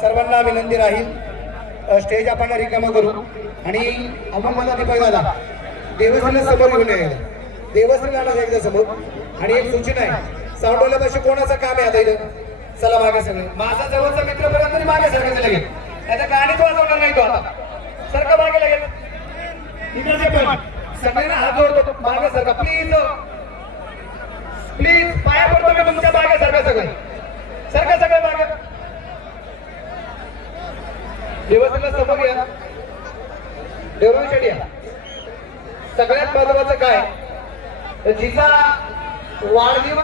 सर्वांना विनंती राहील. स्टेज आपण रिकामा करू. आणि आपण मला दीपक दादा देवस्थाना समोर घेऊन यायला देवस्थान आला एकदा समोर. आणि एक सूचना आहे. सावडवल्यापाशी कोणाचं काम आहे आता इथं? चला मागे सगळे. माझा जवळचा मित्र पर्यंत तरी मागे सरकायचं लगेच. आता गाणीच वाजवणार नाही तो आता. सरका मागे पण. सगळ्यांना हात जोडतो. मागे सरका. प्लीज प्लीज पाया पडतो मी तुमच्या मागे सरका सगळं? सरका सगळं मागे. देवस्थानला समोर या. देवराम या. सगळ्यात महत्वाचं काय? तर जिचा वाढदिवस